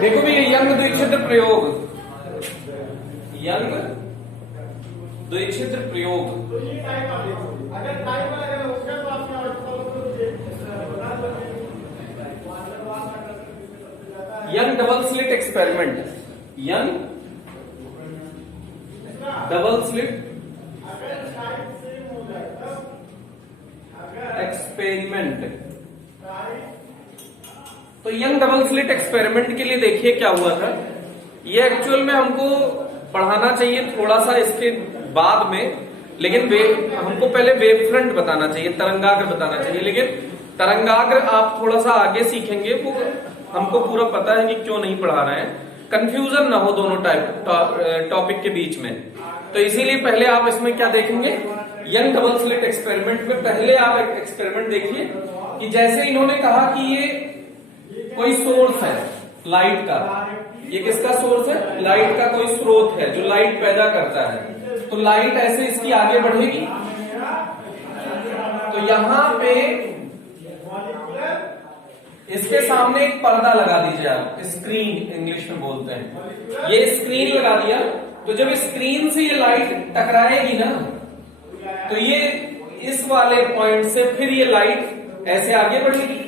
देखो भी यंग द्विक्षेत्र प्रयोग, यंग द्विक्षेत्र प्रयोग। Young double slit experiment, young double slit experiment. तो यंग डबल स्लिट एक्सपेरिमेंट के लिए देखिए क्या हुआ था। ये एक्चुअल में हमको पढ़ाना चाहिए थोड़ा सा इसके बाद में, लेकिन हमको पहले वेव फ्रंट बताना चाहिए, तरंगाग्र बताना चाहिए। लेकिन तरंगाग्र आप थोड़ा सा आगे सीखेंगे, वो हमको पूरा पता है कि क्यों नहीं पढ़ा रहे हैं, कंफ्यूजन ना हो दोनों टॉपिक के बीच में। तो इसीलिए पहले आप इसमें क्या देखेंगे, यंग डबल स्लिट एक्सपेरिमेंट में पहले आप एक एक्सपेरिमेंट देखिए कि जैसे इन्होंने कहा कि ये कोई सोर्स है लाइट का, ये किसका सोर्स है, लाइट का कोई स्रोत है जो लाइट पैदा करता है। तो लाइट ऐसे इसकी आगे बढ़ेगी, तो यहां पे इसके सामने एक पर्दा लगा दीजिए आप, स्क्रीन इंग्लिश में बोलते हैं। ये स्क्रीन लगा दिया, तो जब स्क्रीन से ये लाइट टकराएगी ना, तो ये इस वाले पॉइंट से फिर ये लाइट ऐसे आगे बढ़ेगी।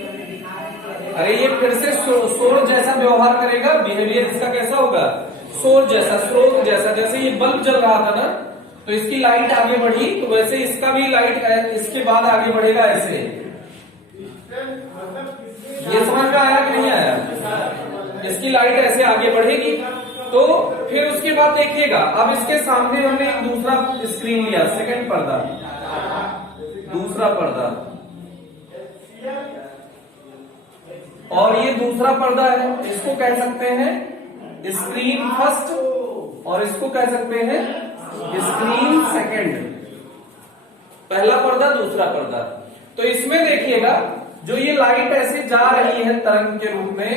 अरे ये फिर से सोर्स जैसा व्यवहार करेगा, बिहेवियर इसका कैसा होगा, सोर्स जैसा, स्रोत जैसा। जैसे ये बल्ब जल रहा था ना, तो इसकी लाइट आगे बढ़ी, तो वैसे इसका भी लाइट इसके बाद आगे बढ़ेगा ऐसे। ये समझ में आया कि नहीं आया? इसकी लाइट ऐसे आगे बढ़ेगी, तो फिर उसके बाद देखिएगा, अब इसके सामने हमने एक दूसरा स्क्रीन लिया, सेकंड पर्दा, दूसरा पर्दा, और ये दूसरा पर्दा है, इसको कह सकते हैं स्क्रीन फर्स्ट, और इसको कह सकते हैं स्क्रीन सेकंड। पहला पर्दा, दूसरा पर्दा। तो इसमें देखिएगा, जो ये लाइट ऐसे जा रही है तरंग के रूप में,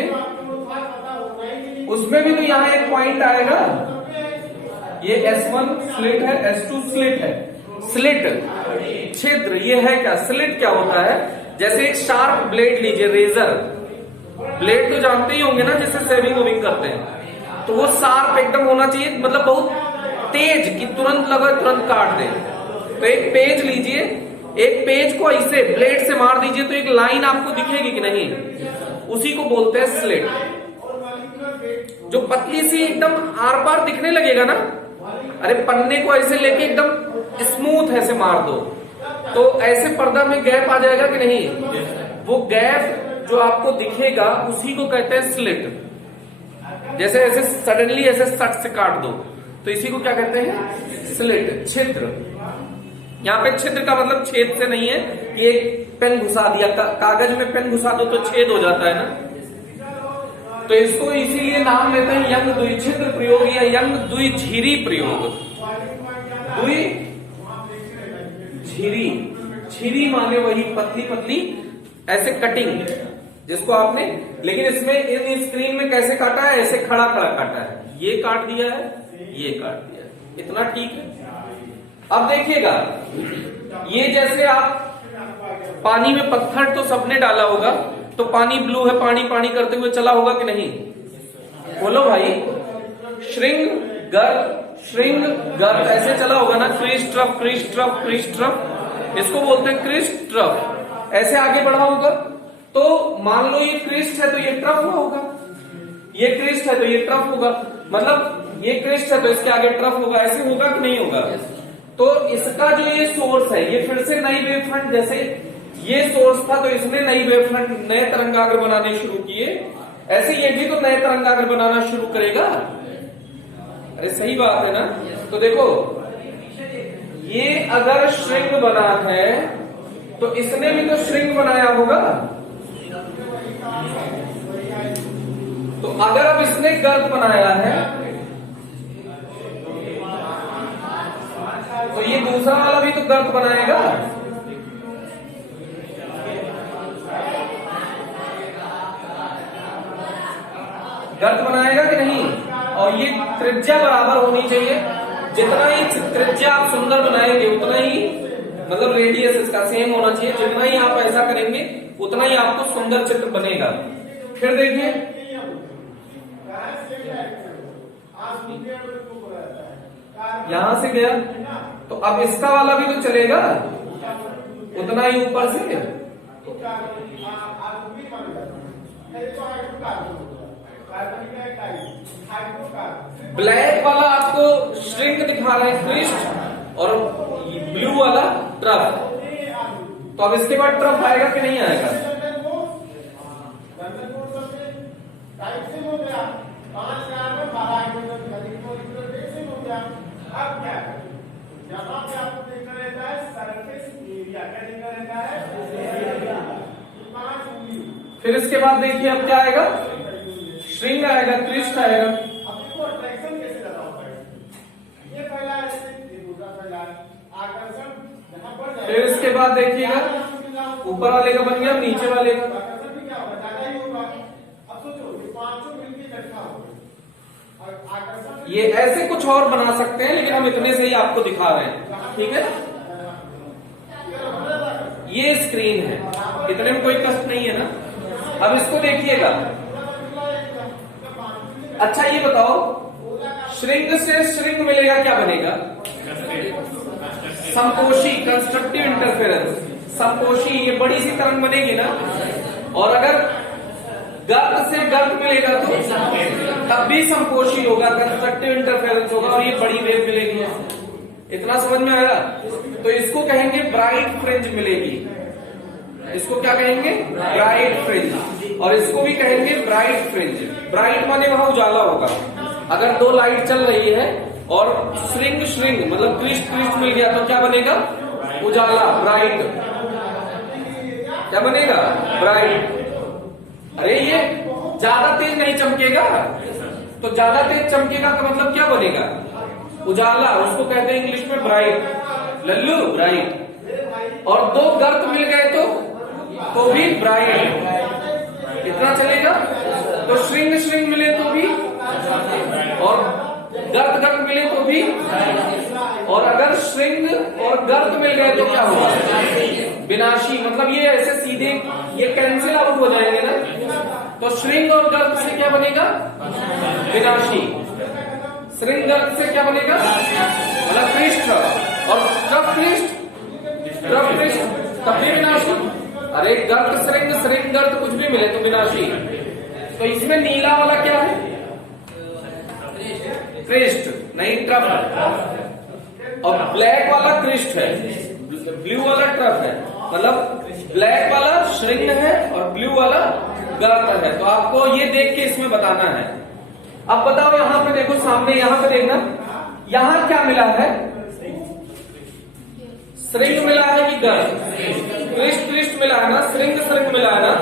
उसमें भी तो यहां एक पॉइंट आएगा। ये S1 स्लिट है, S2 स्लिट है। स्लिट छिद्र, ये है क्या, स्लिट क्या होता है, जैसे एक शार्प ब्लेड लीजिए, रेजर ब्लेड तो जानते ही होंगे ना, जिससे सेविंग वेविंग करते हैं, तो वो शार्प एकदम होना चाहिए, मतलब बहुत तेज कि तुरंत लगे तुरंत काट दे। तो एक पेज लीजिए, एक पेज को ऐसे ब्लेड से मार दीजिए तो एक लाइन आपको दिखेगी कि नहीं, उसी को बोलते हैं स्लिट। जो पतली सी एकदम आर पार दिखने लगेगा ना, अरे पन्ने को ऐसे लेके एकदम स्मूथ ऐसे मार दो, तो ऐसे पर्दा में गैप आ जाएगा कि नहीं, वो गैप जो आपको दिखेगा उसी को कहते हैं स्लिट। जैसे ऐसे सडनली ऐसे सट से काट दो, तो इसी को क्या कहते हैं, स्लिट, छिद्र। यहाँ पे छिद्र का मतलब छेद से नहीं है कि एक पेन घुसा दिया, कागज में पेन घुसा दो तो छेद हो जाता है ना, तो इसको इसीलिए नाम लेते हैं यंग द्विछिद्र प्रयोग या यंग द्विझिरी प्रयोग। द्विझिरी, झिरी माने वही पतली पतली ऐसे कटिंग, जिसको आपने, लेकिन इसमें इन स्क्रीन में कैसे काटा है, ऐसे खड़ा खड़ा काटा है, ये काट दिया है, ये काट दिया है, इतना ठीक है। अब देखिएगा, ये जैसे आप पानी में पत्थर तो सबने डाला होगा, तो पानी ब्लू है, पानी पानी करते हुए चला होगा कि नहीं, बोलो भाई, श्रिंग गर्त ऐसे चला होगा ना, crest trough crest trough crest trough, इसको बोलते हैं क्रिस ट्रफ, ऐसे आगे बढ़ा होगा। तो मान लो ये क्रिस्ट है तो ये ट्रफ होगा, ये क्रिस्ट है तो ये ट्रफ होगा, मतलब ये क्रिस्ट है तो इसके आगे ट्रफ होगा, ऐसे होगा कि नहीं होगा। तो इसका जो ये सोर्स है, ये फिर से नई वेव फ्रंट, जैसे ये सोर्स था तो इसने नई वेव फ्रंट, नए तरंगाग्र बनाने शुरू किए, ऐसे ये भी तो नए तरंगाग्र बनाना शुरू करेगा। अरे सही बात है ना। तो देखो, ये अगर श्रिंग बना है तो इसने भी तो श्रिंग बनाया होगा, तो अगर अब इसने गर्त बनाया है तो ये दूसरा वाला भी तो गर्त बनाएगा। गर्त बनाएगा कि नहीं, और ये त्रिज्या बराबर होनी चाहिए, जितना ही त्रिज्या आप सुंदर बनाएंगे उतना ही, मतलब रेडियस इसका सेम होना चाहिए, जितना ही आप ऐसा करेंगे उतना ही आपको सुंदर चित्र बनेगा। फिर देखिए यहां से गया तो अब इसका वाला भी तो चलेगा उतना ही ऊपर से। ब्लैक वाला आपको श्रिंक दिखा रहा है क्रिस्ट, और ब्लू वाला ट्रफ। तो अब इसके बाद ट्रफ आएगा कि नहीं आएगा? अब क्या है, यहाँ पे आपको देखना रहता है सरफेस एरिया, क्या देखना रहता है? फिर इसके बाद देखिए अब क्या आएगा? श्रिंग आएगा, क्रिस्ट आएगा। अब देखो अट्रैक्शन कैसे लगा होता है, ये पहला है, ये दूसरा पहला है, आकर्षण यहाँ पर। फिर इसके बाद देखिएगा ऊपर वाले का बन गया, नीचे वाले का। आकर्षण भी क्या होगा, ज्यादा ही होगा। अब सोचो ये पांचों मिलकर इकट्ठा हो गए, और आकर्षण ये ऐसे कुछ और बना सकते हैं, लेकिन हम इतने से ही आपको दिखा रहे हैं, ठीक है। ये स्क्रीन है, इतने में कोई कष्ट नहीं है ना। अब इसको देखिएगा। अच्छा ये बताओ, श्रिंग से श्रिंग मिलेगा, क्या बनेगा? संपोषी, कंस्ट्रक्टिव इंटरफेरेंस। संपोषी, ये बड़ी सी तरंग बनेगी ना। और अगर गर्त से गर्त मिलेगा तो तब भी संपोषी होगा, कंस्ट्रक्टिव इंटरफेरेंस होगा, और ये बड़ी वेव मिलेगी। इतना समझ में आएगा? तो इसको कहेंगे ब्राइट फ्रिंज मिलेगी। इसको क्या कहेंगे? Bright fringe. और इसको भी कहेंगे ब्राइट फ्रिंज। ब्राइट माने वहां उजाला होगा। अगर दो लाइट चल रही है और श्रिंग श्रिंग मतलब क्रिस्ट क्रिस्ट मिल गया तो क्या बनेगा? उजाला, ब्राइट। क्या बनेगा? ब्राइट। अरे ये ज्यादा तेज नहीं चमकेगा, तो ज्यादा तेज चमकेगा तो मतलब क्या बनेगा? उजाला। उसको कहते हैं इंग्लिश में ब्राइट। लल्लू, ब्राइट। और दो गर्त मिल गए तो भी ब्राइट। इतना चलेगा। तो श्रिंग श्रिंग मिले तो भी, और गर्त गर्त मिले तो भी, और अगर श्रिंग और गर्त मिल गए तो क्या होगा? विनाशी। मतलब ये ऐसे सीधे ये कैंसिल आउट हो जाएंगे ना। तो श्रिंग और गर्त से क्या बनेगा? विनाशी। श्रिंग गर्त से क्या बनेगा? मतलब क्रिस्ट। और ट्रफ क्रिस्ट, ट्रफ क्रिस्ट तब भी विनाशी। अरे गर्त श्रिंग, श्रिंग गर्त कुछ भी मिले तो विनाशी। तो इसमें नीला वाला क्या है? क्रिस्ट, नहीं ट्रफ। और ब्लैक वाला क्रिस्ट है, ब्लू वाला ट्रफ है। मतलब ब्लैक वाला श्रिंग है और ब्लू वाला गर्त है। तो आपको ये देख के इसमें बताना है। अब बताओ यहां पे देखो, सामने यहां पे देखना, यहां क्या मिला है? श्रिंग मिला है कि गर्त? क्रिस्ट क्रिस्ट मिला है ना, श्रिंग श्रिंग मिला है ना।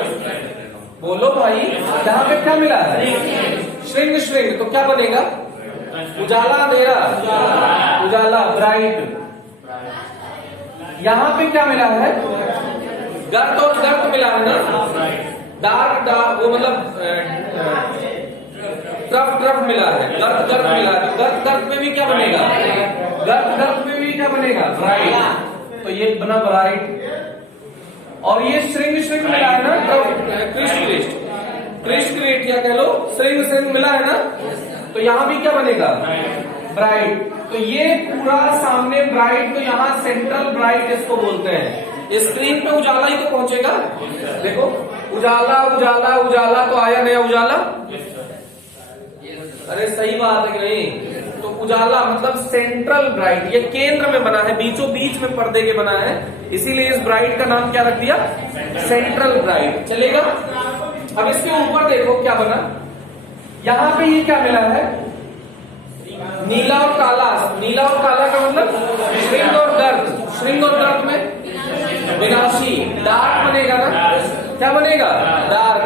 बोलो भाई, यहां पे क्या मिला है? श्रिंग श्रिंग। तो क्या बनेगा? उजाला, अंधेरा, उजाला, ब्राइट। यहां पे क्या मिला है? गर्त और गर्त मिला है ना। डार्क डार्क, वो मतलब ट्रफ ट्रफ मिला है, गर्त गर्त मिला है। गर्त गर्त में भी क्या बनेगा? गर्त गर्त में भी क्या बनेगा? ब्राइट। तो ये बना ब्राइट। और ये श्रिंग श्रिंग मिला है ना, क्रिस्ट क्रिस्ट, क्रिस्ट क्रिस्ट या कह लो श्रिंग श्रिंग मिला है ना। तो यहाँ भी क्या बनेगा? ब्राइट। तो ये पूरा सामने ब्राइट, तो यहाँ सेंट्रल ब्राइट इसको बोलते हैं। स्क्रीन पे उजाला ही तो पहुंचेगा। देखो उजाला उजाला उजाला, तो आया नया उजाला। अरे सही बात है कि नहीं? तो उजाला मतलब सेंट्रल ब्राइट, ये केंद्र में बना है, बीचों बीच में पर्दे के बना है, इसीलिए इस ब्राइट का नाम क्या रख दिया? Central bright. चलेगा। अब इसके ऊपर देखो क्या बना। यहां पे ये क्या मिला है? नीला और काला। नीला और काला का मतलब श्रिंग और गर्त। श्रिंग और गर्त में विनाशी। डार्क बनेगा ना। क्या बनेगा? डार्क।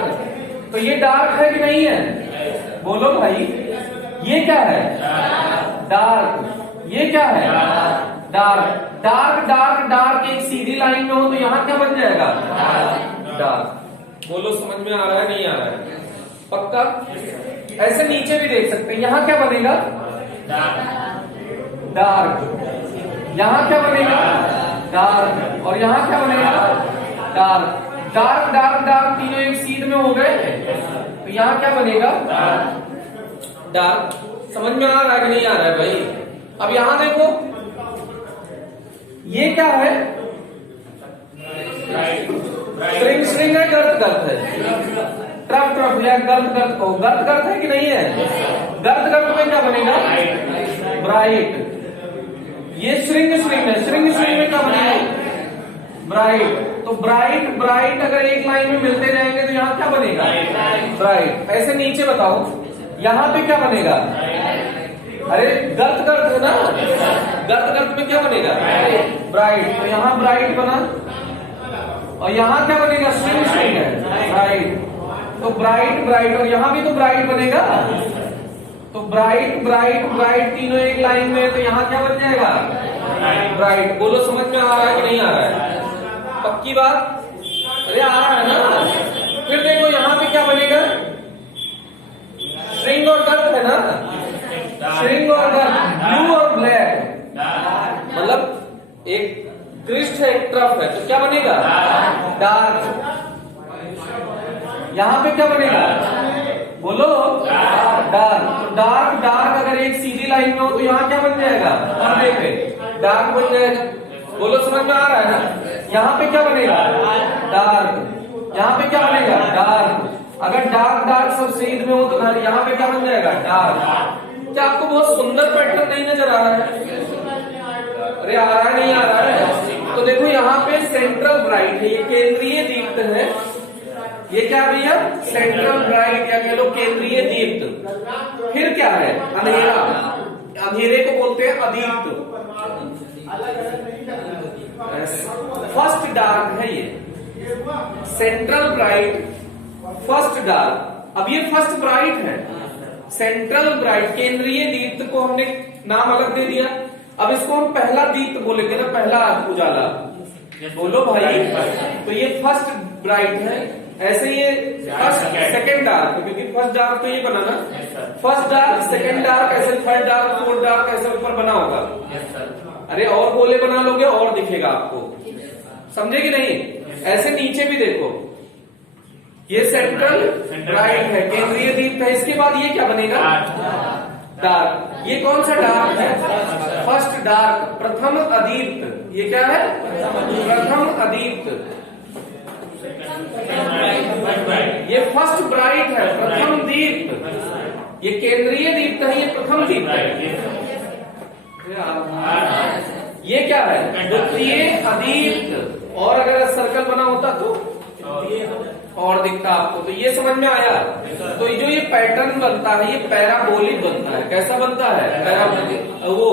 तो ये डार्क है कि नहीं है? बोलो भाई, ये क्या है? डार्क। ये क्या है? डार्क। डार्क डार्क डार्क एक सीधी लाइन में हो तो यहाँ क्या बन जाएगा? डार्क। बोलो समझ में आ रहा है नहीं आ रहा है? पक्का? ऐसे नीचे भी देख सकते हैं। यहाँ क्या बनेगा? डार्क। यहाँ क्या बनेगा? डार्क। और यहाँ क्या बनेगा? डार्क। डार्क डार्क डार्क तीनों एक सीध में हो गए, तो यहाँ क्या बनेगा? डार्क। समझ में आ रहा है कि नहीं आ रहा है भाई? अब यहां देखो, ये क्या है? स्ट्रिंग स्ट्रिंग है, गर्त गर्त है, ट्रफ ट्रफ या गर्त गर्त हो, गर्त गर्त है कि नहीं है? गर्त गर्त में क्या बनेगा? ब्राइट। ये स्ट्रिंग स्ट्रिंग है, स्ट्रिंग स्ट्रिंग में क्या बनेगा? ब्राइट। तो ब्राइट ब्राइट अगर एक लाइन में मिलते जाएंगे तो यहाँ क्या बनेगा? ब्राइट। ऐसे नीचे बताओ, यहाँ पे क्या बनेगा? अरे गर्त गर्त है ना, गर्त गर्त में क्या बनेगा? ब्राइट। तो यहाँ ब्राइट बना, और यहाँ क्या बनेगा? स्ट्रिंग स्ट्रिंग है, ब्राइट। तो ब्राइट ब्राइट, और यहाँ भी तो ब्राइट बनेगा। तो ब्राइट ब्राइट ब्राइट तीनों एक लाइन में, तो यहाँ क्या बन जाएगा? ब्राइट। बोलो समझ में आ रहा है कि नहीं आ रहा है? पक्की बात? अरे आ रहा है ना? फिर देखो यहाँ पे क्या बनेगा? स्ट्रिंग और गर्त है ना, स्ट्रिंग और गर्त, ब्लू और ब्लैक, मतलब एक क्रिस्ट है एक ट्रफ है, तो क्या बनेगा? डार्क। यहाँ पे क्या बनेगा? बोलो डार्क। तो डार्क डार्क अगर एक सीधी लाइन में हो तो यहाँ क्या बन जाएगा? पर्दे पे डार्क बन जाएगा। बोलो समझ में आ रहा है ना? यहाँ पे क्या बनेगा? डार्क। यहाँ पे क्या बनेगा? डार्क। अगर डार्क डार्क सब सीध में हो तो यहाँ पे क्या बन जाएगा? डार्क। क्या आपको बहुत सुंदर पैटर्न नहीं नजर आ रहा है? अरे आ रहा है नहीं आ रहा है? तो देखो यहाँ पे सेंट्रल ब्राइट है, ये केंद्रीय दीप्त है। ये क्या भैया? सेंट्रल ब्राइट या कह लो केंद्रीय दीप्त। फिर क्या है? अंधेरा। अंधेरे को बोलते हैं अदीप्त। फर्स्ट डार्क है ये, सेंट्रल ब्राइट, फर्स्ट डार्क। अब ये फर्स्ट ब्राइट है, सेंट्रल ब्राइट, केंद्रीय दीप्त को हमने नाम अलग दे दिया। अब इसको हम पहला दीप्त बोलेंगे ना, पहला उजाला। बोलो भाई। तो ये फर्स्ट ब्राइट है, ऐसे ये फर्स्ट सेकेंड डार्क, क्योंकि फर्स्ट डार्क तो ये बना ना, फर्स्ट डार्क सेकेंड डार्क, ऐसे थर्ड डार्क फोर्थ डार्क ऐसे ऊपर बना होगा। अरे और गोले बना लोगे और दिखेगा आपको, समझे कि नहीं? ऐसे नीचे भी देखो, ये सेंट्रल ब्राइट है, केंद्रीय दीप्त है। इसके बाद ये क्या बनेगा? डार्क। ये कौन सा डार्क है? फर्स्ट डार्क, प्रथम अदीप्त। ये क्या है? प्रथम अदीप्त। ये फर्स्ट ब्राइट है, प्रथम दीप्त। ये केंद्रीय दीप्त है, ये प्रथम दीप्त है। ये क्या है? द्वितीय अदीप्त। और अगर सर्कल बना होता तो और दिखता आपको। तो ये समझ में आया? तो जो ये पैटर्न बनता है ये पैराबोलिक बनता है। कैसा बनता है? पैराबोलिक। वो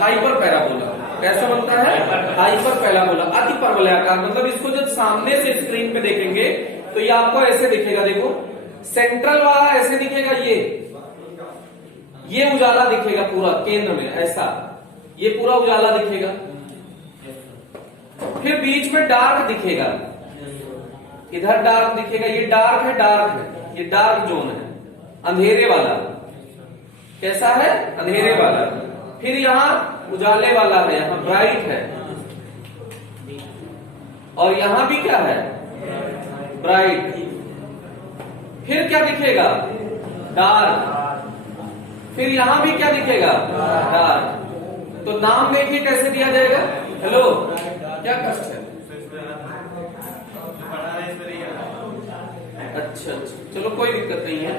हाइपर पैराबोला। कैसा बनता है? हाइपर पैराबोला, अति परवलयाकार। मतलब इसको जब सामने से स्क्रीन पे देखेंगे तो ये आपको ऐसे दिखेगा। देखो सेंट्रल वाला ऐसे दिखेगा, ये उजाला दिखेगा पूरा केंद्र में, ऐसा ये पूरा उजाला दिखेगा। फिर बीच में डार्क दिखेगा, इधर डार्क दिखेगा। ये डार्क है, डार्क है, ये डार्क जोन है, अंधेरे वाला। कैसा है? अंधेरे वाला। फिर यहाँ उजाले वाला है, यहाँ ब्राइट है। और यहाँ भी क्या है? ब्राइट। फिर क्या दिखेगा? डार्क। फिर यहाँ भी क्या दिखेगा? डार्क। तो नाम देखिए कैसे दिया जाएगा। हेलो, क्या कष्ट है? अच्छा अच्छा, चलो कोई दिक्कत नहीं है।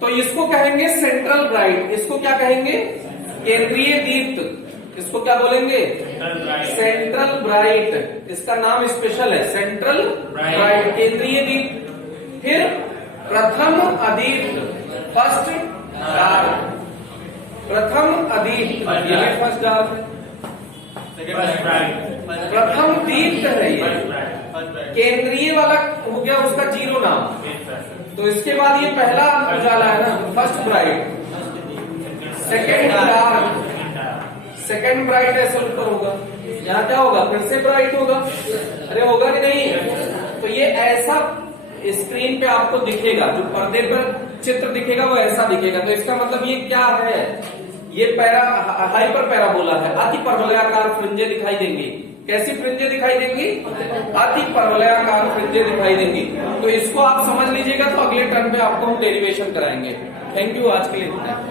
तो इसको कहेंगे सेंट्रल ब्राइट। इसको क्या कहेंगे? केंद्रीय दीप्त। इसको क्या बोलेंगे? Central bright. इसका नाम स्पेशल है, सेंट्रल ब्राइट, केंद्रीय दीप्त। फिर प्रथम अदीप्त, फर्स्ट डार्क। प्रथम अदीप्त, ये भी फर्स्ट डार्क है। प्रथम दीप्त है ये। केंद्रीय वाला हो गया उसका जीरो नाम। तो इसके बाद ये पहला उजाला है ना, first bright. Second dark, second bright ऐसे ऊपर होगा। यहाँ क्या होगा? फिर से ब्राइट होगा। अरे होगा कि नहीं? तो ये ऐसा स्क्रीन पे आपको दिखेगा, जो पर्दे पर चित्र दिखेगा वो ऐसा दिखेगा। तो इसका मतलब ये क्या है, ये हाइपर पैराबोला है। अति परवलयाकार फ्रिंजें दिखाई देंगी। कैसी फ्रिंजें दिखाई देंगी? अति परवलयाकार फ्रिंजें दिखाई देंगी। तो इसको आप समझ लीजिएगा, तो अगले टर्म पे आपको हम डेरिवेशन कराएंगे। थैंक यू, आज के लिए इतना।